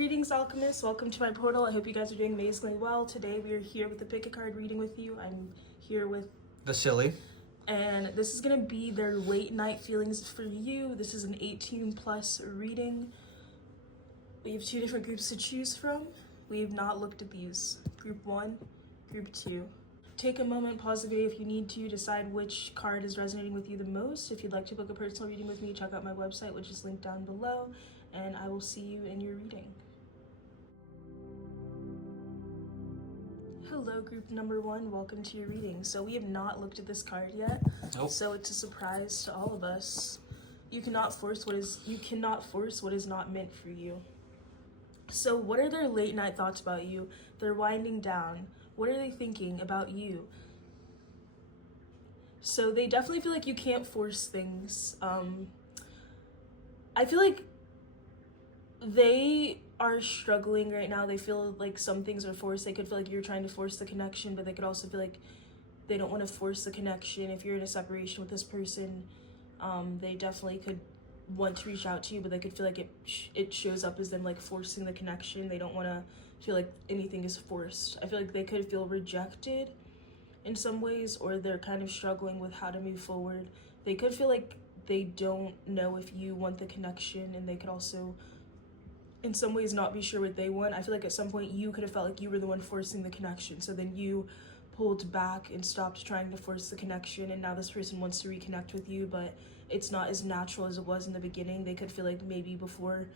Greetings, alchemists. Welcome to my portal. I hope you guys are doing amazingly well. Today we are here with the pick a card reading with you. I'm here with Vasily. And this is going to be their late night feelings for you. This is an 18 plus reading. We have two different groups to choose from. We have not looked at these. Group 1, Group 2. Take a moment, pause the video if you need to, decide which card is resonating with you the most. If you'd like to book a personal reading with me, check out my website, which is linked down below, and I will see you in your reading. Hello, group number 1. Welcome to your reading. So we have not looked at this card yet. Nope. So it's a surprise to all of us. You cannot force what is not meant for you. So what are their late night thoughts about you? They're winding down. What are they thinking about you? So they definitely feel like you can't force things. I feel like they are struggling right now. They feel like some things are forced. They could feel like you're trying to force the connection, but they could also feel like they don't want to force the connection. If you're in a separation with this person, they definitely could want to reach out to you, but they could feel like it shows up as them like forcing the connection. They don't want to feel like anything is forced. I feel like they could feel rejected in some ways, or they're kind of struggling with how to move forward. They could feel like they don't know if you want the connection, and they could also in some ways not be sure what they want. I feel like at some point you could have felt like you were the one forcing the connection, so then you pulled back and stopped trying to force the connection, and now this person wants to reconnect with you, but it's not as natural as it was in the beginning. They could feel like maybe before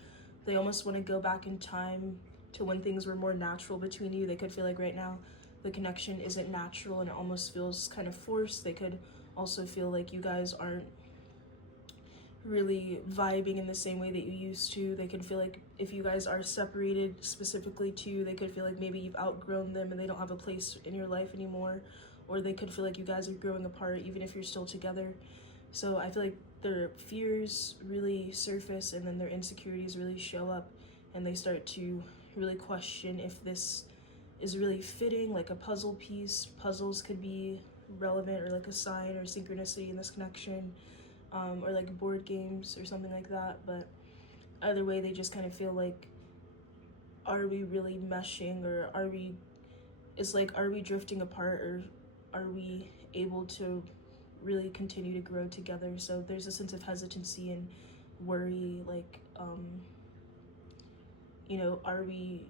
they almost want to go back in time to when things were more natural between you. They could feel like right now the connection isn't natural and it almost feels kind of forced. They could also feel like you guys aren't really vibing in the same way that you used to. They could feel like if you guys are separated specifically too, they could feel like maybe you've outgrown them and they don't have a place in your life anymore, or they could feel like you guys are growing apart even if you're still together. So I feel like their fears really surface, and then their insecurities really show up, and they start to really question if this is really fitting, like a puzzle piece. Puzzles could be relevant, or like a sign or synchronicity in this connection, or like board games or something like that. But either way, they just kind of feel like, are we really meshing, or are we drifting apart, or are we able to really continue to grow together? So there's a sense of hesitancy and worry, like, are we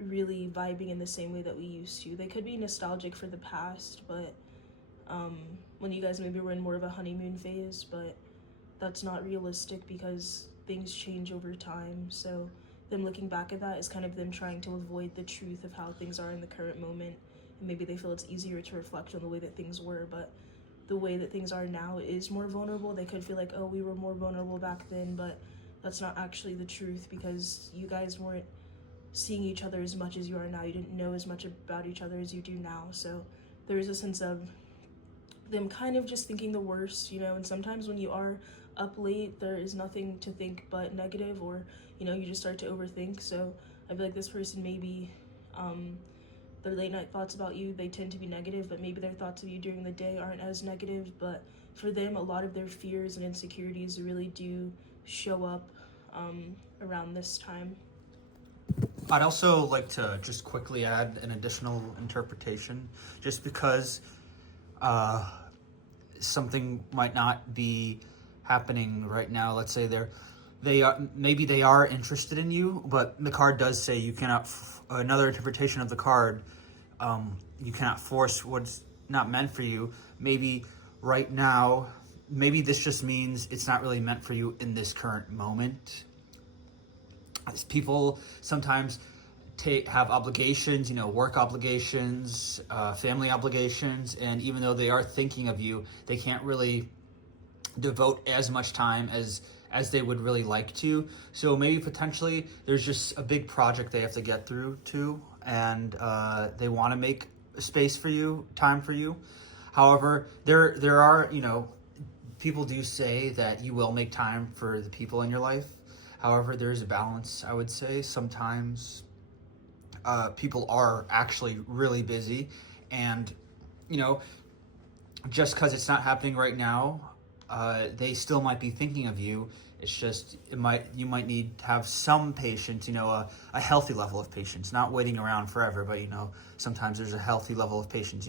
really vibing in the same way that we used to? They could be nostalgic for the past, but when you guys maybe were in more of a honeymoon phase, but that's not realistic because things change over time. So them looking back at that is kind of them trying to avoid the truth of how things are in the current moment, and maybe they feel it's easier to reflect on the way that things were, but the way that things are now is more vulnerable. They could feel like, oh, we were more vulnerable back then, but that's not actually the truth, because you guys weren't seeing each other as much as you are now. You didn't know as much about each other as you do now. So there is a sense of them kind of just thinking the worst, and sometimes when you are up late, there is nothing to think but negative, or, you just start to overthink. So I feel like this person maybe, their late night thoughts about you, they tend to be negative, but maybe their thoughts of you during the day aren't as negative. But for them, a lot of their fears and insecurities really do show up around this time. I'd also like to just quickly add an additional interpretation, just because something might not be happening right now. Let's say they are interested in you, but the card does say you cannot. Another interpretation of the card, you cannot force what's not meant for you. Maybe right now, maybe this just means it's not really meant for you in this current moment. As people sometimes have obligations, work obligations, family obligations, and even though they are thinking of you, they can't really devote as much time as they would really like to. So maybe potentially there's just a big project they have to get through too, and they want to make space for you, time for you. However, there are, people do say that you will make time for the people in your life. However, there's a balance, I would say. Sometimes people are actually really busy, and, just because it's not happening right now, they still might be thinking of you It's just you might need to have some patience, a healthy level of patience, not waiting around forever, but sometimes there's a healthy level of patience.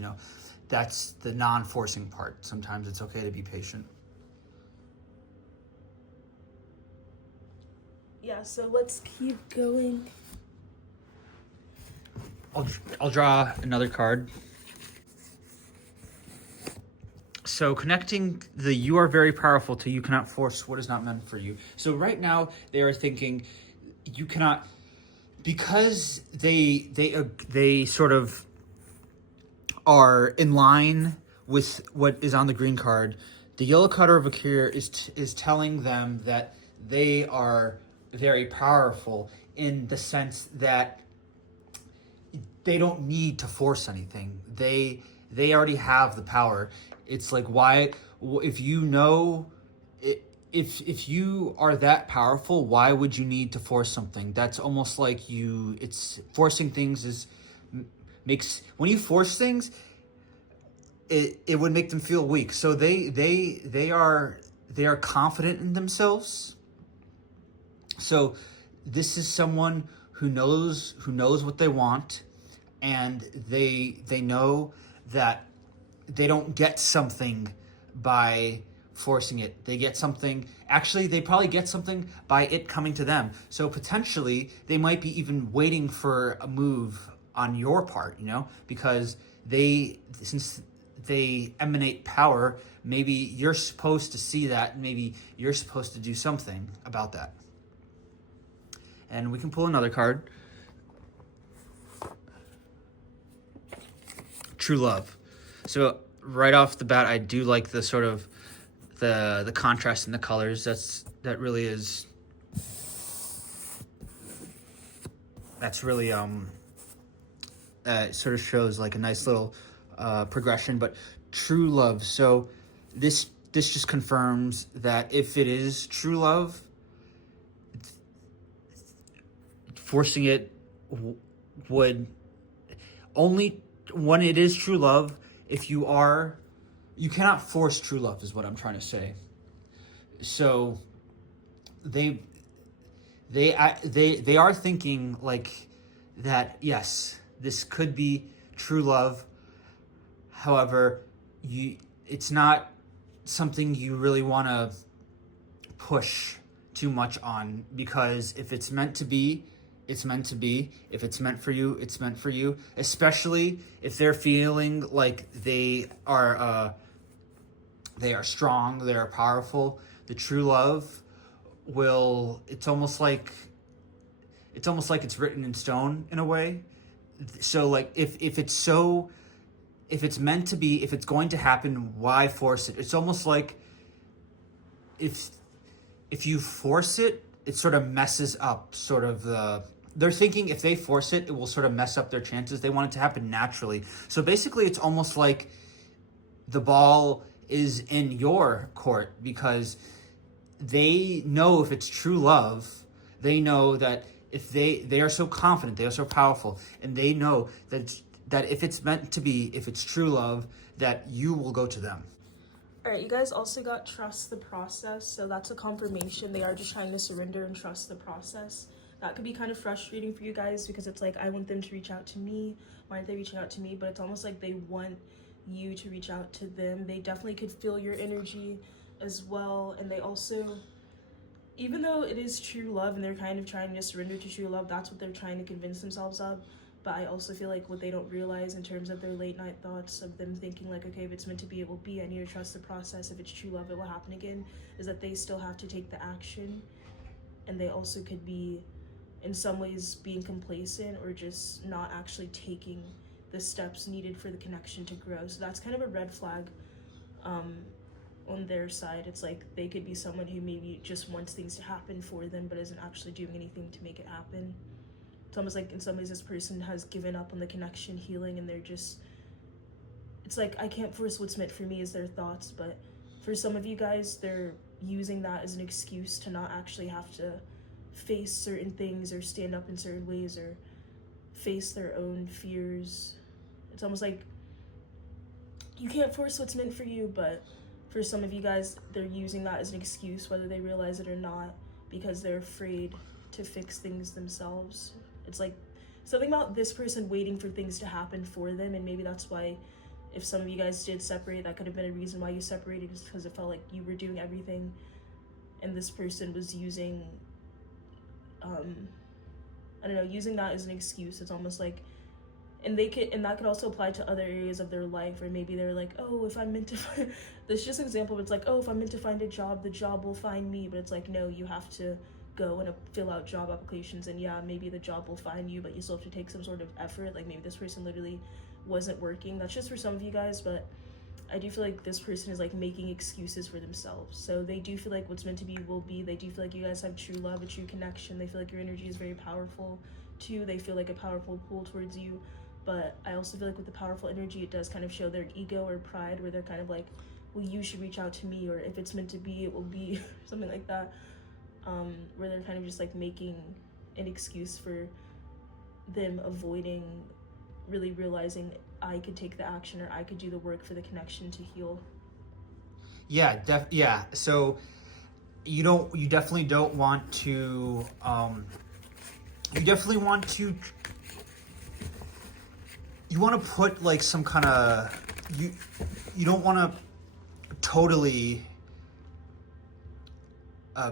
That's the non-forcing part. Sometimes it's okay to be patient. Yeah, so let's keep going. I'll draw another card. So connecting the "you are very powerful" to "you cannot force what is not meant for you." So right now they are thinking you cannot, because they sort of are in line with what is on the green card. The yellow card over here is telling them that they are very powerful in the sense that they don't need to force anything. They already have the power. It's like, why, if if you are that powerful, why would you need to force something? That's almost like it's forcing things makes, when you force things, it would make them feel weak. So they are confident in themselves. So this is someone who knows what they want, and they know that they don't get something by forcing it. They get something, actually they probably get something by it coming to them. So potentially they might be even waiting for a move on your part, because since they emanate power, maybe you're supposed to see that, and maybe you're supposed to do something about that. And we can pull another card. True love. So right off the bat, I do like the sort of the contrast in the colors. That's really sort of shows like a nice little progression. But true love. So this just confirms that if it is true love, forcing it would only, when it is true love, if you cannot force true love, is what I'm trying to say. So they are thinking like that, yes, this could be true love. However, it's not something you really want to push too much on, because if it's meant to be, it's meant to be. If it's meant for you, it's meant for you. Especially if they're feeling like they are strong, they are powerful. The true love it's almost like it's written in stone in a way. So like if it's meant to be, if it's going to happen, why force it? It's almost like if you force it, it sort of messes up sort of they're thinking if they force it, it will sort of mess up their chances. They want it to happen naturally. So basically it's almost like the ball is in your court, because they know if it's true love, they know that if they are so confident, they are so powerful, and they know that if it's meant to be, if it's true love, that you will go to them. All right, you guys also got trust the process. So that's a confirmation. They are just trying to surrender and trust the process. That could be kind of frustrating for you guys, because it's like, I want them to reach out to me. Why aren't they reaching out to me? But it's almost like they want you to reach out to them. They definitely could feel your energy as well. And they also, even though it is true love and they're kind of trying to surrender to true love, that's what they're trying to convince themselves of. But I also feel like what they don't realize in terms of their late night thoughts of them thinking like, okay, if it's meant to be, it will be. I need to trust the process. If it's true love, it will happen again. Is that they still have to take the action. And they also could be, in some ways, being complacent or just not actually taking the steps needed for the connection to grow. So that's kind of a red flag on their side. It's like they could be someone who maybe just wants things to happen for them but isn't actually doing anything to make it happen. It's almost like in some ways this person has given up on the connection healing, and they're just, it's like, I can't force what's meant for me is their thoughts. But for some of you guys, they're using that as an excuse to not actually have to face certain things or stand up in certain ways or face their own fears. It's almost like you can't force what's meant for you, but for some of you guys, they're using that as an excuse, whether they realize it or not, because they're afraid to fix things themselves. It's like something about this person waiting for things to happen for them, and maybe that's why, if some of you guys did separate, that could have been a reason why you separated, is because it felt like you were doing everything and this person was using I don't know, using that as an excuse. It's almost like, and that could also apply to other areas of their life, or maybe they're like, oh, if I'm meant to find, this is just an example, but it's like, oh, if I'm meant to find a job, the job will find me. But it's like, no, you have to go and fill out job applications, and yeah, maybe the job will find you, but you still have to take some sort of effort. Like maybe this person literally wasn't working. That's just for some of you guys, but I do feel like this person is like making excuses for themselves. So they do feel like what's meant to be will be. They do feel like you guys have true love, a true connection. They feel like your energy is very powerful too. They feel like a powerful pull towards you. But I also feel like with the powerful energy, it does kind of show their ego or pride, where they're kind of like, well, you should reach out to me, or if it's meant to be, it will be, something like that. Where they're kind of just like making an excuse for them avoiding really realizing, I could take the action, or I could do the work for the connection to heal. Yeah, so you definitely don't want to you want to put like some kind of, you don't want to totally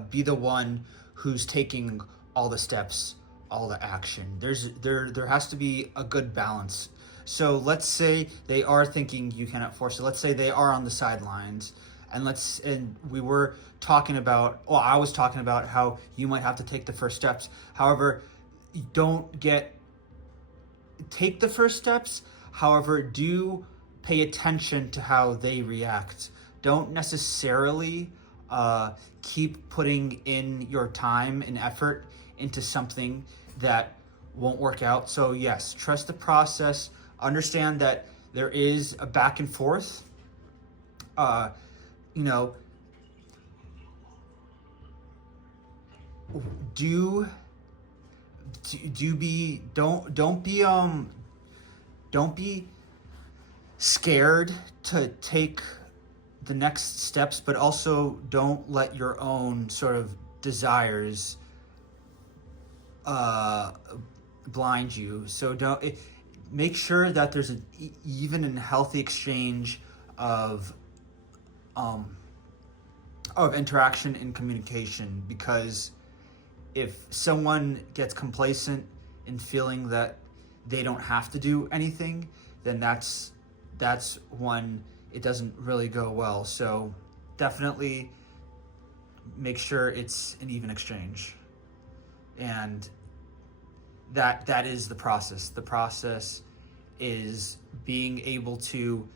be the one who's taking all the steps, all the action. There has to be a good balance. So let's say they are thinking you cannot force it. Let's say they are on the sidelines, and we were talking about, well, I was talking about how you might have to take the first steps. However, take the first steps. However, do pay attention to how they react. Don't necessarily keep putting in your time and effort into something that won't work out. So yes, trust the process. Understand that there is a back and forth. Don't be scared to take the next steps, but also don't let your own sort of desires blind you. So make sure that there's an even and healthy exchange of interaction and communication, because if someone gets complacent in feeling that they don't have to do anything, then that's when it doesn't really go well. So definitely make sure it's an even exchange. And that is the process. The process is being able to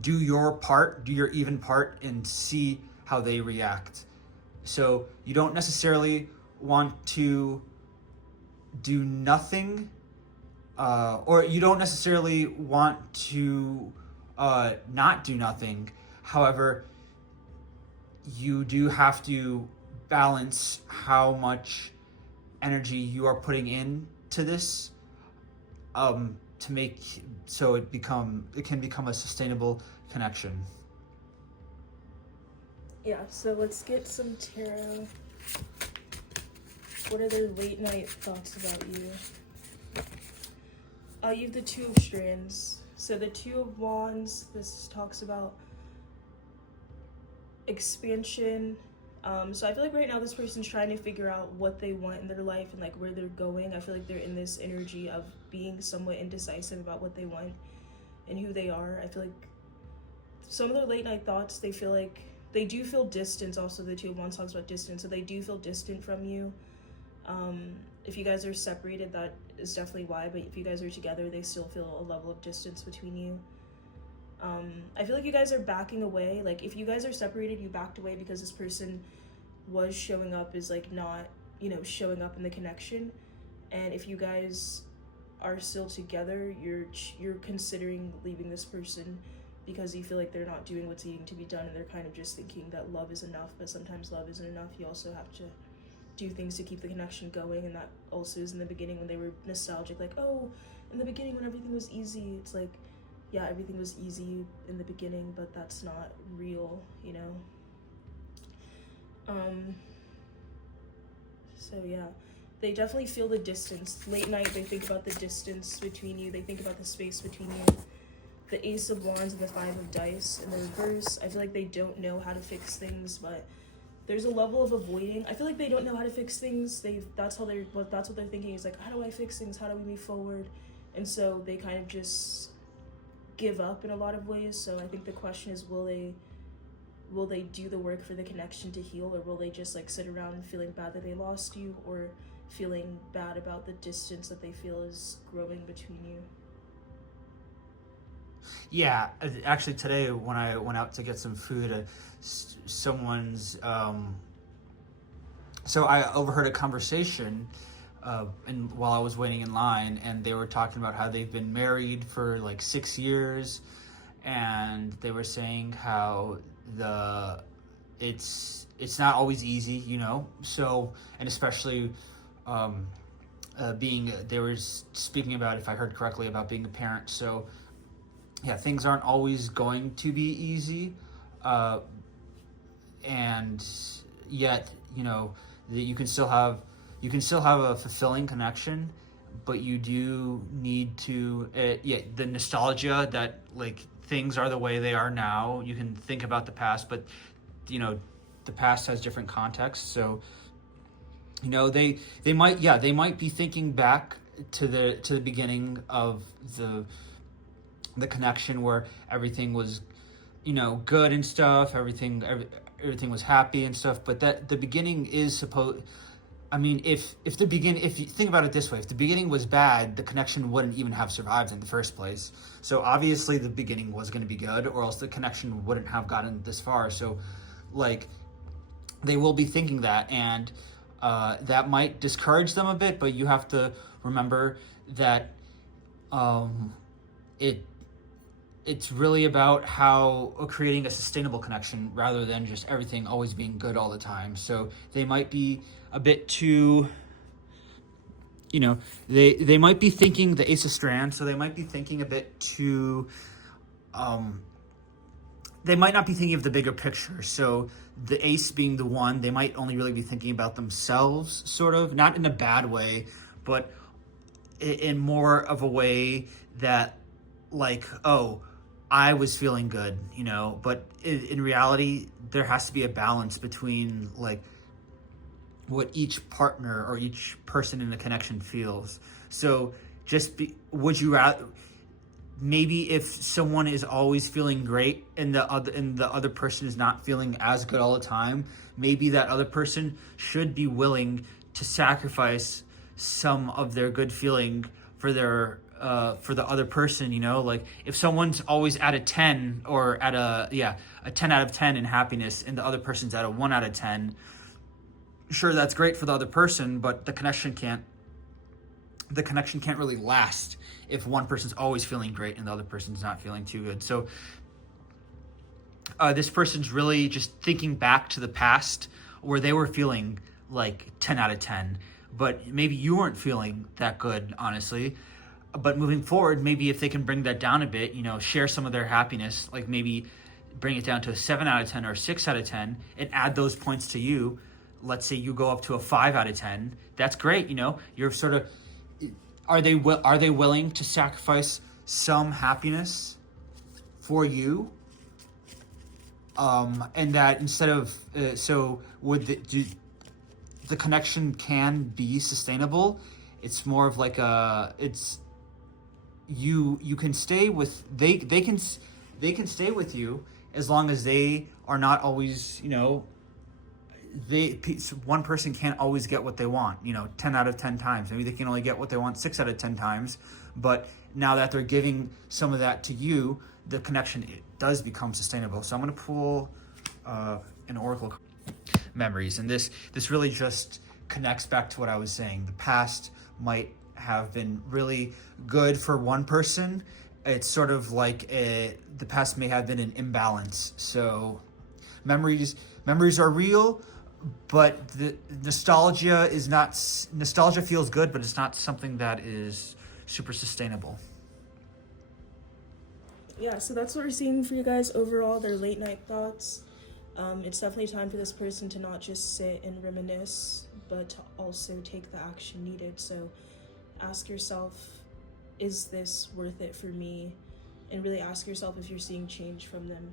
do your part, do your even part, and see how they react. So you don't necessarily want to do nothing, or you don't necessarily want to not do nothing. However, you do have to balance how much energy you are putting into this, to make so it can become a sustainable connection. Yeah, so let's get some tarot. What are their late night thoughts about you? You have the Two of Strands. So the Two of Wands, this talks about expansion. So I feel like right now this person's trying to figure out what they want in their life and like where they're going. I feel like they're in this energy of being somewhat indecisive about what they want and who they are. I feel like some of their late night thoughts, they feel like they do feel distance. Also, the Two of Wands talks about distance, so they do feel distant from you. If you guys are separated, that is definitely why, but if you guys are together, they still feel a level of distance between you. I feel like you guys are backing away. Like if you guys are separated, you backed away because this person was showing up as like not, showing up in the connection. And if you guys are still together, you're considering leaving this person because you feel like they're not doing what's needing to be done, and they're kind of just thinking that love is enough, but sometimes love isn't enough. You also have to do things to keep the connection going, and that also is in the beginning when they were nostalgic, like, oh, in the beginning when everything was easy. It's like, yeah, everything was easy in the beginning, but that's not real, you know. So yeah, they definitely feel the distance. Late night, they think about the distance between you. They think about the space between you. The Ace of Wands and the Five of Dice in the reverse. I feel like they don't know how to fix things, but there's a level of avoiding. I feel like they don't know how to fix things. That's what they're thinking is like, how do I fix things? How do we move forward? And so they kind of just give up in a lot of ways. So I think the question is, will they do the work for the connection to heal, or will they just like sit around feeling bad that they lost you, or feeling bad about the distance that they feel is growing between you? Yeah, actually today when I went out to get some food, someone's so I overheard a conversation and while I was waiting in line, and they were talking about how they've been married for like 6 years, and they were saying how it's not always easy, you know. So, and especially they were speaking about, if I heard correctly, about being a parent. So yeah, things aren't always going to be easy, and yet, you know, that you can still have a fulfilling connection, but you do need to the nostalgia that like things are the way they are now. You can think about the past, but you know, the past has different contexts. So you know, they might be thinking back to the beginning of the connection where everything was, you know, good and stuff, everything was happy and stuff, but that the beginning is supposed, I mean, if you think about it this way, if the beginning was bad, the connection wouldn't even have survived in the first place. So obviously the beginning was going to be good, or else the connection wouldn't have gotten this far. So like, they will be thinking that, and that might discourage them a bit, but you have to remember that it's really about how creating a sustainable connection rather than just everything always being good all the time. So they might be a bit too, you know, they might be thinking the Ace of Strands, so they might be thinking a bit too, they might not be thinking of the bigger picture. So the ace being the one, they might only really be thinking about themselves, sort of, not in a bad way, but in more of a way that like, oh, I was feeling good, you know, but in reality, there has to be a balance between like what each partner or each person in the connection feels. So would you rather, maybe if someone is always feeling great and the other person is not feeling as good all the time, maybe that other person should be willing to sacrifice some of their good feeling for the other person, you know. Like if someone's always at a 10 or at a 10 out of 10 in happiness, and the other person's at a 1 out of 10, sure, that's great for the other person, but the connection can't really last if one person's always feeling great and the other person's not feeling too good. So this person's really just thinking back to the past where they were feeling like 10 out of 10, but maybe you weren't feeling that good, honestly. But moving forward, maybe if they can bring that down a bit, you know, share some of their happiness, like maybe bring it down to a 7 out of 10 or a 6 out of 10, and add those points to you. Let's say you go up to a 5 out of 10. That's great, you know. You're sort of, are they willing to sacrifice some happiness for you? And that instead of so would the connection can be sustainable? It's more of like you can stay with they can stay with you as long as they are not always, you know, one person can't always get what they want, you know, 10 out of 10 times. Maybe they can only get what they want 6 out of 10 times, but now that they're giving some of that to you, the connection, it does become sustainable. So I'm going to pull an oracle memories, and this really just connects back to what I was saying. The past might have been really good for one person. It's sort of like the past may have been an imbalance. So memories are real, but the nostalgia feels good, but it's not something that is super sustainable. Yeah, so that's what we're seeing for you guys overall, their late night thoughts. It's definitely time for this person to not just sit and reminisce, but to also take the action needed. So ask yourself, is this worth it for me? And really ask yourself if you're seeing change from them,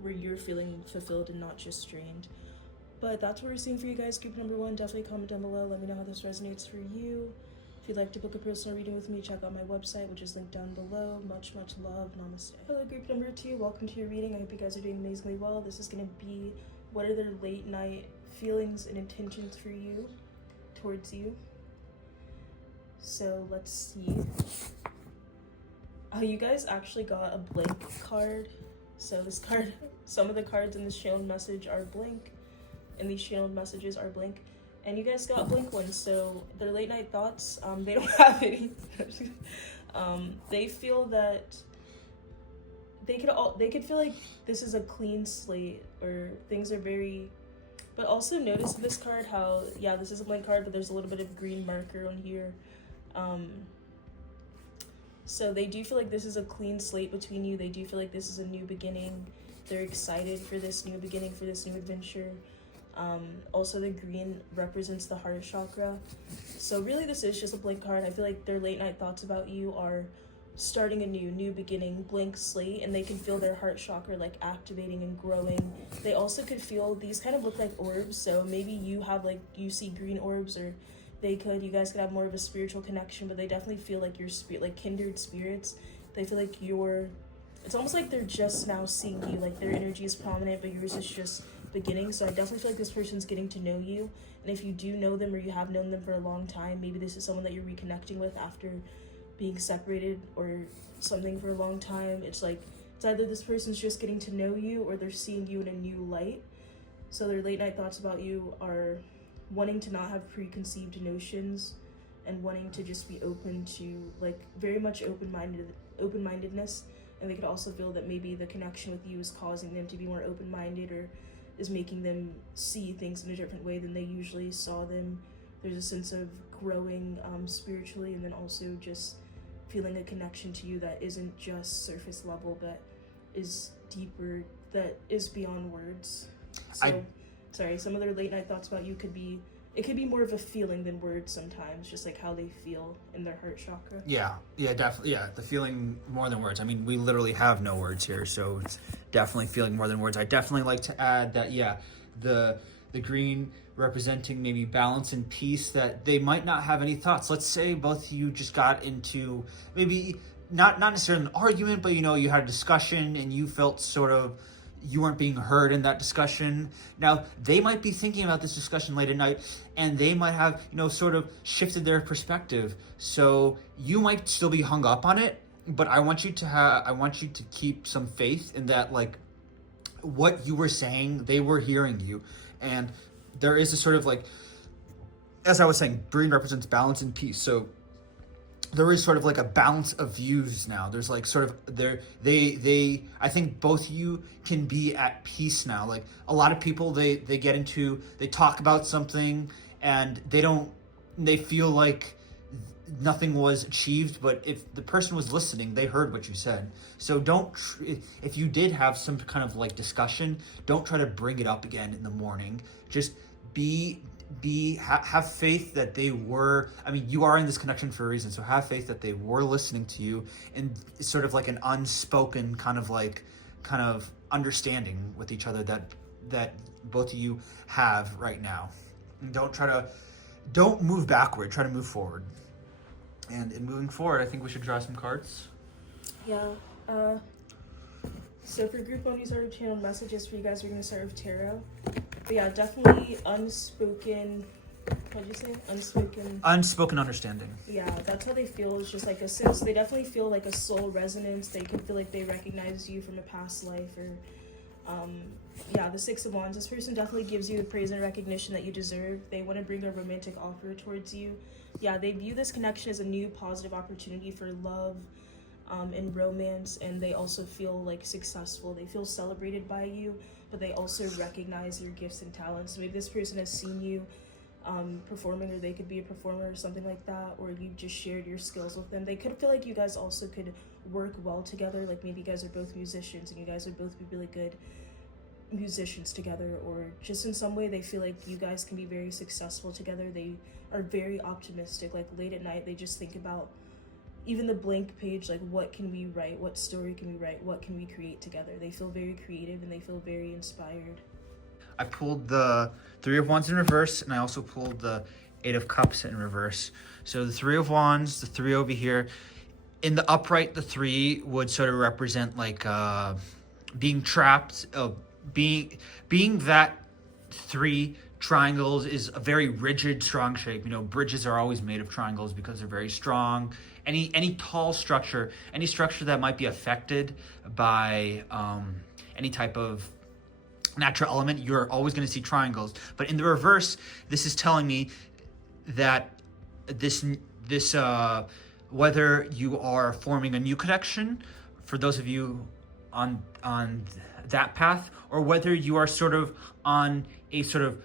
where you're feeling fulfilled and not just drained. But that's what we're seeing for you guys. Group number 1, definitely comment down below. Let me know how this resonates for you. If you'd like to book a personal reading with me, check out my website, which is linked down below. Much, much love. Namaste. Hello, group number 2. Welcome to your reading. I hope you guys are doing amazingly well. This is going to be what are their late night feelings and intentions for you, towards you. So let's see. Oh, you guys actually got a blank card. So this card, some of the cards in this channeled message are blank, and these channeled messages are blank. And you guys got blank ones, so their late night thoughts, they don't have any. They feel that they could feel like this is a clean slate, or things are very, but also notice this card how, yeah, this is a blank card, but there's a little bit of green marker on here. So they do feel like this is a clean slate between you. They do feel like this is a new beginning. They're excited for this new beginning, for this new adventure. Also the green represents the heart chakra. So really this is just a blank card. I feel like their late night thoughts about you are starting a new beginning, blank slate, and they can feel their heart chakra like activating and growing. They also could feel, these kind of look like orbs, so maybe you have like, you see green orbs, or you guys could have more of a spiritual connection, but they definitely feel like your spirit, like kindred spirits. They feel like it's almost like they're just now seeing you, like their energy is prominent, but yours is just beginning. So I definitely feel like this person's getting to know you, and if you do know them or you have known them for a long time, maybe this is someone that you're reconnecting with after being separated or something for a long time. It's like, it's either this person's just getting to know you or they're seeing you in a new light. So their late night thoughts about you are wanting to not have preconceived notions and wanting to just be open to, like, very much open-mindedness. And they could also feel that maybe the connection with you is causing them to be more open-minded, or is making them see things in a different way than they usually saw them. There's a sense of growing spiritually, and then also just feeling a connection to you that isn't just surface level, but is deeper, that is beyond words. So, sorry, some of their late night thoughts about you could be more of a feeling than words sometimes, just like how they feel in their heart chakra. Yeah, definitely. Yeah, the feeling more than words. I mean, we literally have no words here, so it's definitely feeling more than words. I definitely like to add that, yeah, the green representing maybe balance and peace, that they might not have any thoughts. Let's say both of you just got into maybe not necessarily an argument, but you had a discussion and you felt sort of you weren't being heard in that discussion. Now, they might be thinking about this discussion late at night, and they might have, sort of shifted their perspective. So you might still be hung up on it, but I want you to keep some faith in that, like, what you were saying, they were hearing you. And there is a sort of, like, as I was saying, green represents balance and peace. So there is sort of like a balance of views now. There's like sort of I think both of you can be at peace now. Like, a lot of people, they talk about something and they feel like nothing was achieved, but if the person was listening, they heard what you said. So if you did have some kind of like discussion, don't try to bring it up again in the morning. Just have faith that they were, you are in this connection for a reason, so have faith that they were listening to you, and sort of like an unspoken kind of understanding with each other that both of you have right now. And don't move backward, try to move forward. And in moving forward, I think we should draw some cards. Yeah. So for group 1, these are channeled messages for you guys. We're going to start with tarot. But yeah, definitely unspoken, what'd you say? Unspoken understanding. Yeah, that's how they feel. It's just like a sense, they definitely feel like a soul resonance. They can feel like they recognize you from a past life, or the 6 of Wands. This person definitely gives you the praise and recognition that you deserve. They want to bring a romantic offer towards you. Yeah, they view this connection as a new positive opportunity for love and romance, and they also feel like successful. They feel celebrated by you, but they also recognize your gifts and talents. Maybe this person has seen you performing, or they could be a performer or something like that, or you just shared your skills with them. They could feel like you guys also could work well together, like maybe you guys are both musicians and you guys would both be really good musicians together, or just in some way they feel like you guys can be very successful together. They are very optimistic, like late at night they just think about even the blank page, like what can we write, what story can we write, what can we create together. They feel very creative and they feel very inspired. I pulled the Three of Wands in reverse, and I also pulled the Eight of Cups in reverse. So the Three of Wands, the three over here. In the upright, the three would sort of represent like being trapped, being that three. Triangles is a very rigid, strong shape. You know, bridges are always made of triangles because they're very strong. Any tall structure, any structure that might be affected by any type of natural element, you're always going to see triangles. But in the reverse, this is telling me that this whether you are forming a new connection, for those of you on that path, or whether you are sort of on a sort of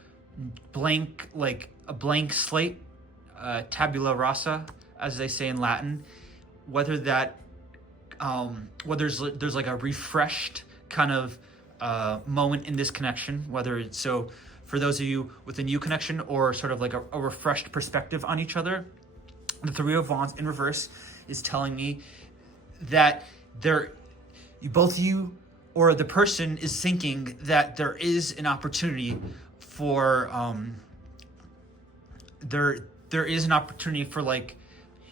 blank, like a blank slate, tabula rasa, as they say in Latin, whether that whether there's like a refreshed kind of moment in this connection, whether it's, so for those of you with a new connection, or sort of like a refreshed perspective on each other. The Three of Wands in reverse is telling me that both of you, or the person, is thinking that there is an opportunity for there is an opportunity for, like,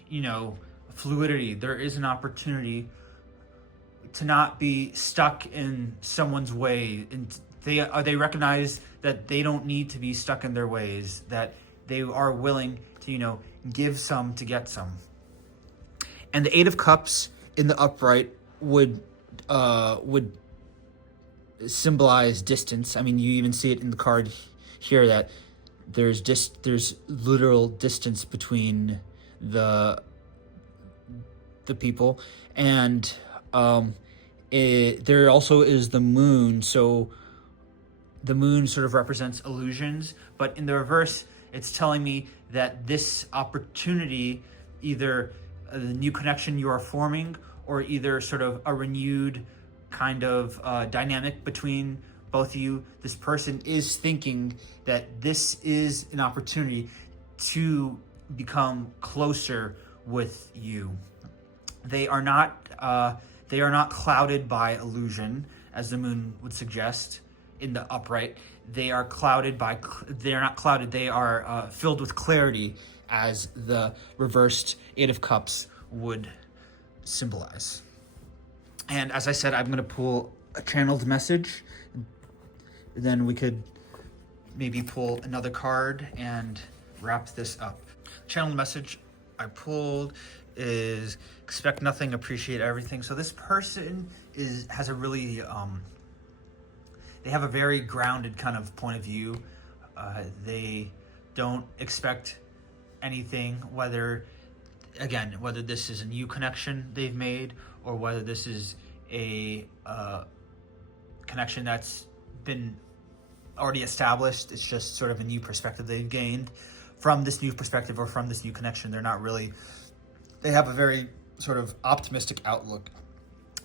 you know, fluidity. There is an opportunity to not be stuck in someone's way, and they recognize that they don't need to be stuck in their ways, that they are willing to, you know, give some to get some. And the Eight of Cups in the upright would symbolize distance. I mean, you even see it in the card here that there's literal distance between the people. And there also is the moon. So the moon sort of represents illusions, but in the reverse, it's telling me that this opportunity, either the new connection you are forming, or either sort of a renewed kind of dynamic between both of you, this person is thinking that this is an opportunity to become closer with you. They are not clouded by illusion, as the moon would suggest in the upright. They are not clouded. They are filled with clarity, as the reversed Eight of Cups would symbolize. And as I said, I'm going to pull a channeled message. Then we could maybe pull another card and wrap this up. Channeled message I pulled is expect nothing, appreciate everything. So this person has a really they have a very grounded kind of point of view. They don't expect anything, whether this is a new connection they've made, or whether this is a connection that's been already established. It's just sort of a new perspective they've gained from this new perspective, or from this new connection. They have a very sort of optimistic outlook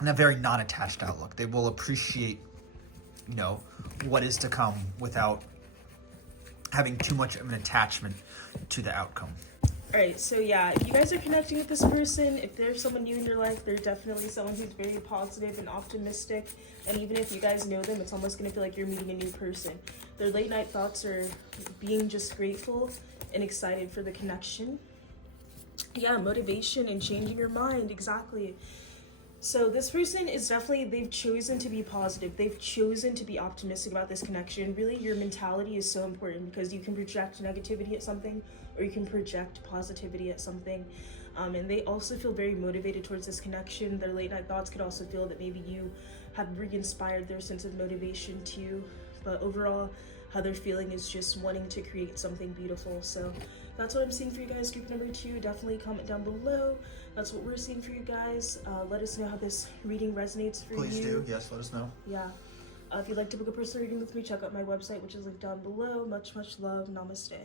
and a very non-attached outlook. They will appreciate, you know, what is to come without having too much of an attachment to the outcome. All right, so yeah, if you guys are connecting with this person, if there's someone new in your life, they're definitely someone who's very positive and optimistic. And even if you guys know them, it's almost going to feel like you're meeting a new person. Their late night thoughts are being just grateful and excited for the connection. Yeah, motivation and changing your mind, exactly. So this person is definitely, they've chosen to be positive. They've chosen to be optimistic about this connection. Really, your mentality is so important, because you can project negativity at something, or you can project positivity at something. And they also feel very motivated towards this connection. Their late night thoughts could also feel that maybe you have re-inspired their sense of motivation too. But overall, how they're feeling is just wanting to create something beautiful. So that's what I'm seeing for you guys. Group number 2, definitely comment down below. That's what we're seeing for you guys. Let us know how this reading resonates for you. Please do. Yes, let us know. Yeah. If you'd like to book a personal reading with me, check out my website, which is linked down below. Much, much love. Namaste.